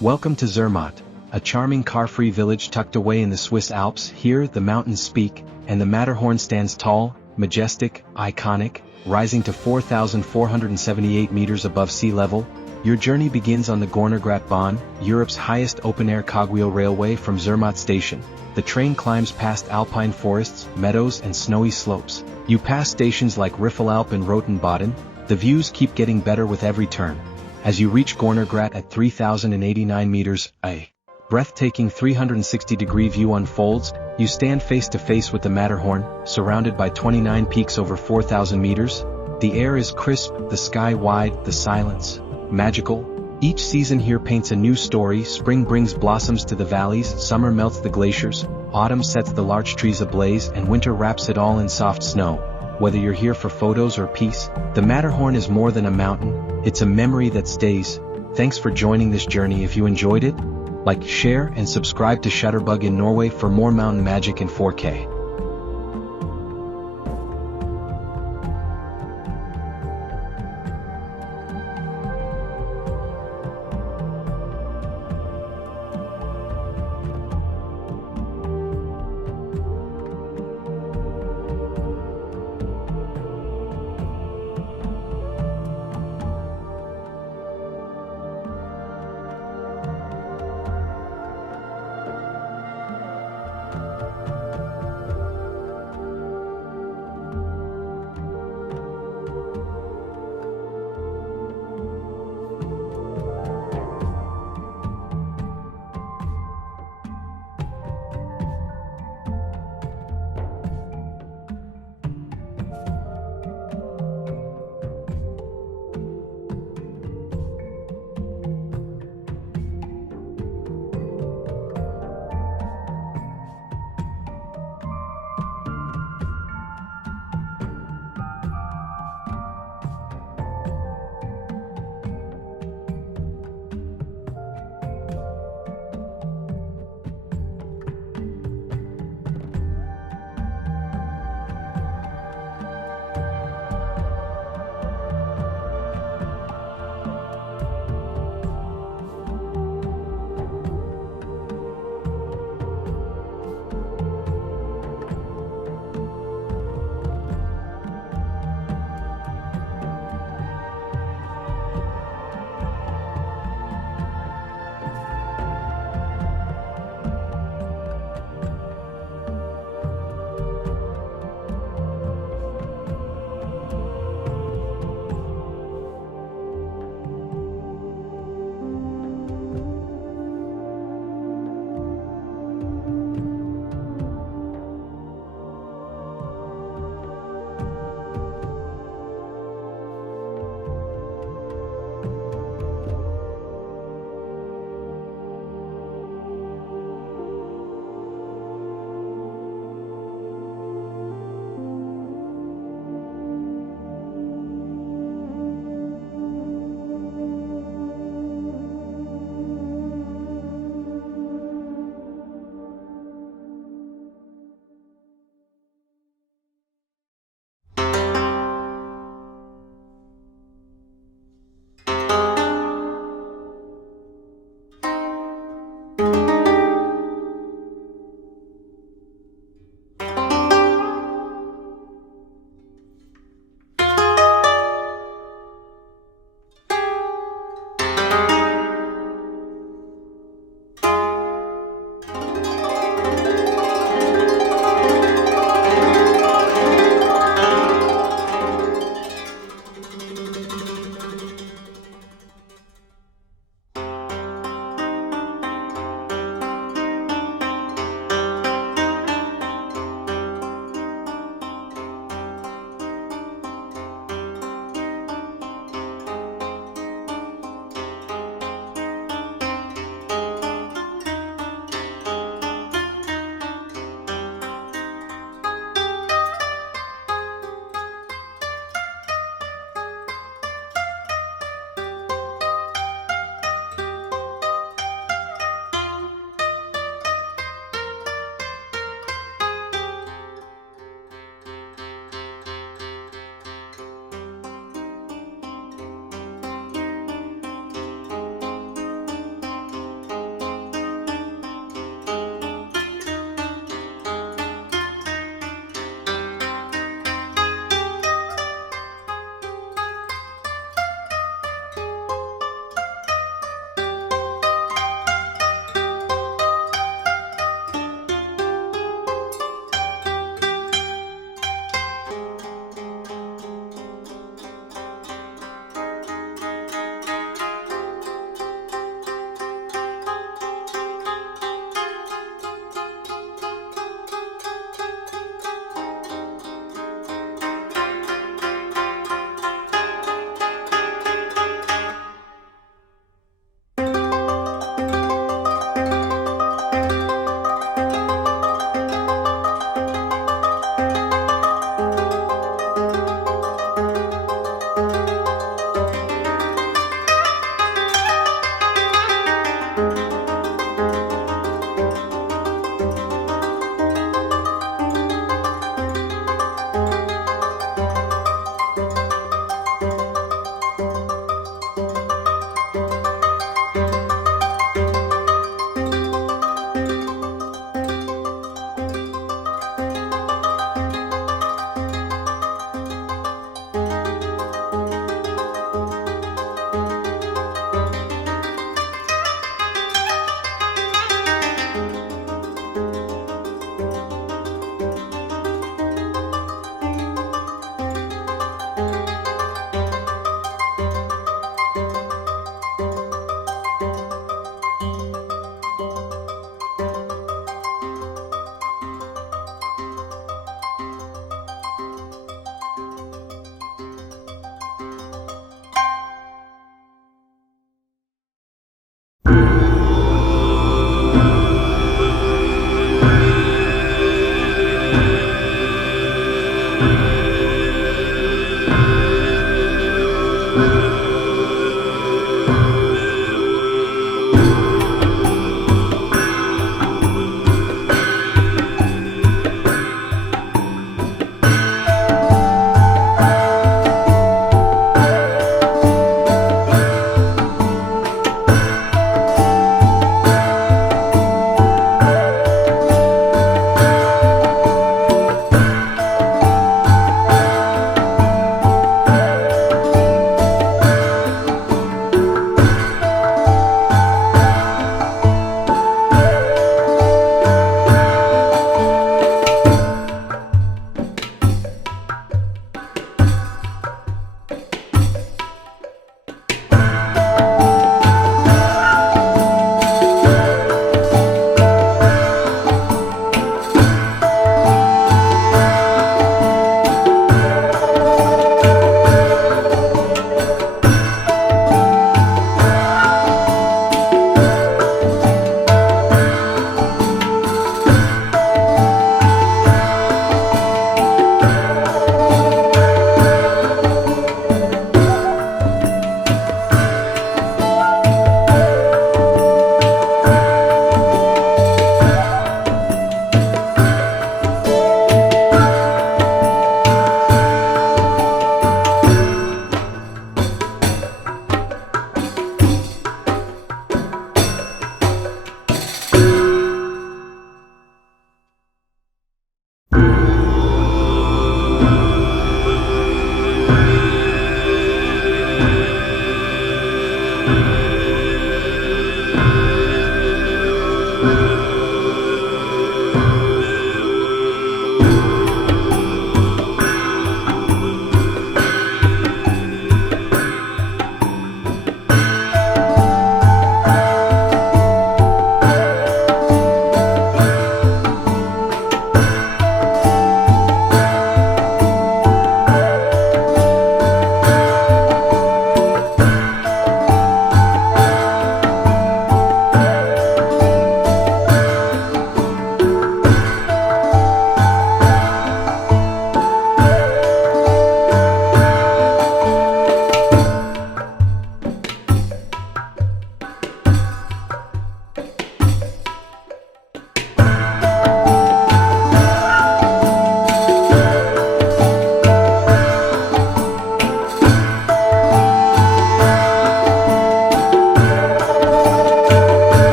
Welcome to Zermatt, a charming car-free village tucked away in the Swiss Alps. Here the mountains speak, and the Matterhorn stands tall, majestic, iconic, rising to 4,478 meters above sea level. Your journey begins on the Gornergrat Bahn, Europe's highest open-air cogwheel railway. From Zermatt station, the train climbs past alpine forests, meadows and snowy slopes. You pass stations like Riffelalp and Rotenbaden. The views keep getting better with every turn. As you reach Gornergrat at 3,089 meters, a breathtaking 360-degree view unfolds. You stand face to face with the Matterhorn, surrounded by 29 peaks over 4,000 meters. The air is crisp, the sky wide, the silence magical. Each season here paints a new story. Spring brings blossoms to the valleys, summer melts the glaciers, autumn sets the larch trees ablaze, and winter wraps it all in soft snow. Whether you're here for photos or peace, the Matterhorn is more than a mountain, it's a memory that stays. Thanks for joining this journey. If you enjoyed it, like, share, and subscribe to Shutterbug in Norway for more mountain magic in 4K.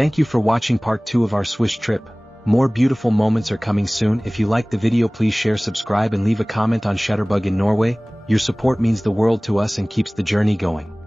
Thank you for watching part 2 of our Swiss trip. More beautiful moments are coming soon. If you liked the video, please share, subscribe and leave a comment on Shutterbug in Norway. Your support means the world to us and keeps the journey going.